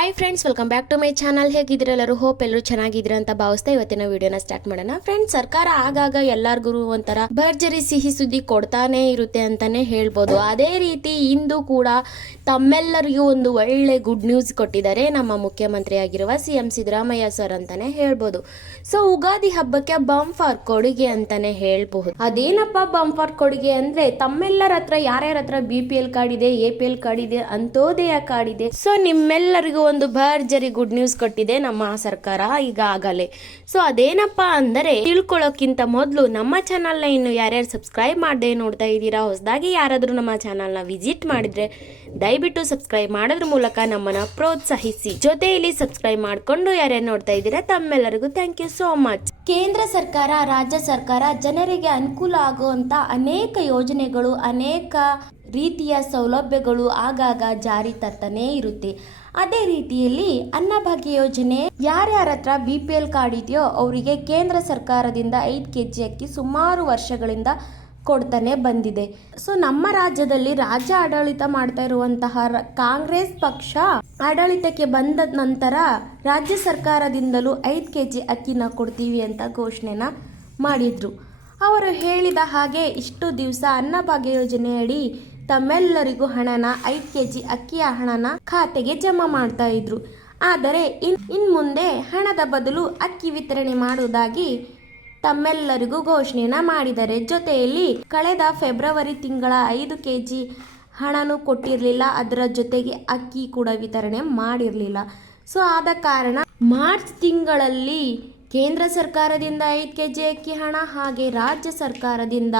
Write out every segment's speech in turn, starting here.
Hi friends welcome back to my channel ಹೇಗಿದ್ರೆ ಎಲ್ಲರೂ hope ಎಲ್ಲರೂ ಚೆನ್ನಾಗಿದ್ದೀರಾ ಅಂತ ಭಾವಿಸ್ತಾ ಇವತ್ತಿನ ವಿಡಿಯೋನ ಸ್ಟಾರ್ಟ್ ಮಾಡೋಣ. ಫ್ರೆಂಡ್ಸ್ ಸರ್ಕಾರ ಆಗಾಗ ಎಲ್ಲರಿಗೂ ಒಂಥರ ಭರ್ಜರಿ ಸಿಹಿ ಸುದ್ದಿ ಕೊಡ್ತಾನೆ ಇರುತ್ತೆ ಅಂತಾನೆ ಹೇಳ್ಬೋದು. ಅದೇ ರೀತಿ ಇಂದು ಕೂಡ ತಮ್ಮೆಲ್ಲರಿಗೂ ಒಂದು ಒಳ್ಳೆ ಗುಡ್ ನ್ಯೂಸ್ ಕೊಟ್ಟಿದ್ದಾರೆ ನಮ್ಮ ಮುಖ್ಯಮಂತ್ರಿ ಆಗಿರುವ ಸಿ ಎಂ ಸಿದ್ದರಾಮಯ್ಯ ಸರ್ ಅಂತಾನೆ ಹೇಳ್ಬೋದು. ಸೊ ಉಗಾದಿ ಹಬ್ಬಕ್ಕೆ ಬಂಫಾರ್ ಕೊಡುಗೆ ಅಂತಾನೆ ಹೇಳ್ಬಹುದು. ಅದೇನಪ್ಪ ಬಂಫಾರ್ ಕೊಡುಗೆ ಅಂದ್ರೆ ತಮ್ಮೆಲ್ಲರ ಹತ್ರ ಯಾರ್ಯಾರ ಹತ್ರ ಬಿ ಪಿ ಎಲ್ ಕಾರ್ಡ್ ಇದೆ ಎ ಪಿ ಎಲ್ ಕಾರ್ಡ್ ಇದೆ ಅಂತೋದಯ ಕಾರ್ಡ್ ಇದೆ. ಸೊ ನಿಮ್ಮೆಲ್ಲರಿಗೂ ಒಂದು ಭರ್ಜರಿ ಗುಡ್ ನ್ಯೂಸ್ ಕೊಟ್ಟಿದೆ ನಮ್ಮ ಸರ್ಕಾರ ಈಗಾಗಲೇ. ಸೊ ಅದೇನಪ್ಪ ಅಂದರೆ, ತಿಳ್ಕೊಳ್ಳೋಕ್ಕಿಂತ ಮೊದಲು ನಮ್ಮ ಚಾನಲ್ನ ಇನ್ನು ಯಾರ್ಯಾರು ಸಬ್ಸ್ಕ್ರೈಬ್ ಮಾಡದೆ ನೋಡ್ತಾ ಇದ್ದೀರಾ, ಹೊಸದಾಗಿ ಯಾರಾದರೂ ನಮ್ಮ ಚಾನಲ್ನ ವಿಸಿಟ್ ಮಾಡಿದ್ರೆ ದಯವಿಟ್ಟು ಸಬ್ಸ್ಕ್ರೈಬ್ ಮಾಡೋದ್ರ ಮೂಲಕ ನಮ್ಮನ್ನ ಪ್ರೋತ್ಸಾಹಿಸಿ. ಜೊತೆಯಲ್ಲಿ ಸಬ್ಸ್ಕ್ರೈಬ್ ಮಾಡಿಕೊಂಡು ಯಾರ್ಯಾರು ನೋಡ್ತಾ ಇದ್ದೀರಾ, ತಮ್ಮೆಲ್ಲರಿಗೂ ಥ್ಯಾಂಕ್ ಯು ಸೋ ಮಚ್ ಕೇಂದ್ರ ಸರ್ಕಾರ, ರಾಜ್ಯ ಸರ್ಕಾರ ಜನರಿಗೆ ಅನುಕೂಲ ಆಗುವಂತ ಅನೇಕ ಯೋಜನೆಗಳು, ಅನೇಕ ರೀತಿಯ ಸೌಲಭ್ಯಗಳು ಆಗಾಗ ಜಾರಿ ತರ್ತಾನೇ ಇರುತ್ತೆ. ಅದೇ ರೀತಿಯಲ್ಲಿ ಅನ್ನಭಾಗ್ಯ ಯೋಜನೆ, ಯಾರ್ಯಾರ ಹತ್ರ ಬಿ ಪಿ ಎಲ್ ಕಾರ್ಡ್ ಇದೆಯೋ ಅವರಿಗೆ ಕೇಂದ್ರ ಸರ್ಕಾರದಿಂದ ಐದು ಕೆ ಜಿ ಅಕ್ಕಿ ಸುಮಾರು ವರ್ಷಗಳಿಂದ ಕೊಡ್ತಾನೆ ಬಂದಿದೆ. ಸೊ ನಮ್ಮ ರಾಜ್ಯದಲ್ಲಿ ರಾಜ್ಯ ಆಡಳಿತ ಮಾಡ್ತಾ ಇರುವಂತಹ ಕಾಂಗ್ರೆಸ್ ಪಕ್ಷ ಆಡಳಿತಕ್ಕೆ ಬಂದ ನಂತರ ರಾಜ್ಯ ಸರ್ಕಾರದಿಂದಲೂ ಐದು ಕೆ ಜಿ ಅಕ್ಕಿನ ಕೊಡ್ತೀವಿ ಅಂತ ಘೋಷಣೆನ ಮಾಡಿದ್ರು. ಅವರು ಹೇಳಿದ ಹಾಗೆ ಇಷ್ಟು ದಿವಸ ಅನ್ನಭಾಗ್ಯ ಯೋಜನೆಯಡಿ ತಮ್ಮೆಲ್ಲರಿಗೂ ಹಣನ, ಐದು ಕೆ ಜಿ ಅಕ್ಕಿಯ ಹಣನ ಖಾತೆಗೆ ಜಮಾ ಮಾಡ್ತಾ ಇದ್ರು. ಆದರೆ ಇನ್ ಇನ್ ಮುಂದೆ ಹಣದ ಬದಲು ಅಕ್ಕಿ ವಿತರಣೆ ಮಾಡುವುದಾಗಿ ತಮ್ಮೆಲ್ಲರಿಗೂ ಘೋಷಣೆನ ಮಾಡಿದರೆ. ಜೊತೆಯಲ್ಲಿ ಕಳೆದ ಫೆಬ್ರವರಿ ತಿಂಗಳ ಐದು ಕೆ ಜಿ ಹಣನೂ ಕೊಟ್ಟಿರಲಿಲ್ಲ. ಅದರ ಜೊತೆಗೆ ಅಕ್ಕಿ ಕೂಡ ವಿತರಣೆ ಮಾಡಿರಲಿಲ್ಲ. ಸೊ, ಆದ ಕಾರಣ ಮಾರ್ಚ್ ತಿಂಗಳಲ್ಲಿ ಕೇಂದ್ರ ಸರ್ಕಾರದಿಂದ ಐದು ಕೆ ಜಿ ಅಕ್ಕಿ ಹಣ ಹಾಗೆ ರಾಜ್ಯ ಸರ್ಕಾರದಿಂದ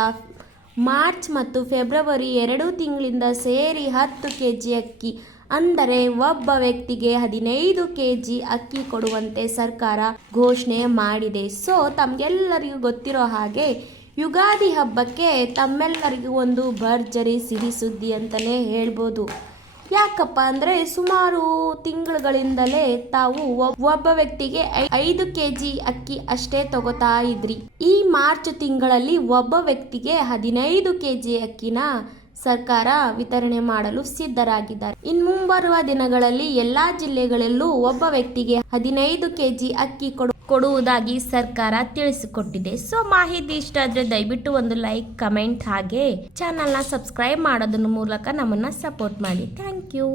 ಮಾರ್ಚ್ ಮತ್ತು ಫೆಬ್ರವರಿ ಎರಡು ತಿಂಗಳಿಂದ ಸೇರಿ ಹತ್ತು ಕೆ ಜಿ ಅಕ್ಕಿ, ಅಂದರೆ ಒಬ್ಬ ವ್ಯಕ್ತಿಗೆ ಹದಿನೈದು ಕೆ ಜಿ ಅಕ್ಕಿ ಕೊಡುವಂತೆ ಸರ್ಕಾರ ಘೋಷಣೆ ಮಾಡಿದೆ. ಸೊ, ತಮಗೆಲ್ಲರಿಗೂ ಗೊತ್ತಿರೋ ಹಾಗೆ ಯುಗಾದಿ ಹಬ್ಬಕ್ಕೆ ತಮ್ಮೆಲ್ಲರಿಗೂ ಒಂದು ಭರ್ಜರಿ ಸಿಹಿ ಸುದ್ದಿ ಅಂತಲೇ ಹೇಳ್ಬೋದು. ಯಾಕಪ್ಪ ಅಂದ್ರೆ ಸುಮಾರು ತಿಂಗಳುಗಳಿಂದಲೇ ತಾವು ಒಬ್- ಒಬ್ಬ ವ್ಯಕ್ತಿಗೆ ಐದು ಕೆ ಜಿ ಅಕ್ಕಿ ಅಷ್ಟೇ ತಗೋತಾ ಇದ್ರಿ. ಈ ಮಾರ್ಚ್ ತಿಂಗಳಲ್ಲಿ ಒಬ್ಬ ವ್ಯಕ್ತಿಗೆ ಹದಿನೈದು ಕೆ ಜಿ ಅಕ್ಕಿನ ಸರ್ಕಾರ ವಿತರಣೆ ಮಾಡಲು ಸಿದ್ಧರಾಗಿದ್ದಾರೆ. ಇನ್ನು ಮುಂಬರುವ ದಿನಗಳಲ್ಲಿ ಎಲ್ಲಾ ಜಿಲ್ಲೆಗಳಲ್ಲೂ ಒಬ್ಬ ವ್ಯಕ್ತಿಗೆ ಹದಿನೈದು ಕೆಜಿ ಅಕ್ಕಿ ಕೊಡು ಕೊಡುವುದಾಗಿ ಸರ್ಕಾರ ತಿಳಿಸಿಕೊಟ್ಟಿದೆ. ಸೊ ಮಾಹಿತಿ ಇಷ್ಟ ಆದ್ರೆ ದಯವಿಟ್ಟು ಒಂದು ಲೈಕ್ ಕಮೆಂಟ್ ಹಾಗೆ ಚಾನಲ್ನ ಸಬ್ಸ್ಕ್ರೈಬ್ ಮಾಡೋದ್ರ ಮೂಲಕ ನಮ್ಮನ್ನ ಸಪೋರ್ಟ್ ಮಾಡಿ. Thank you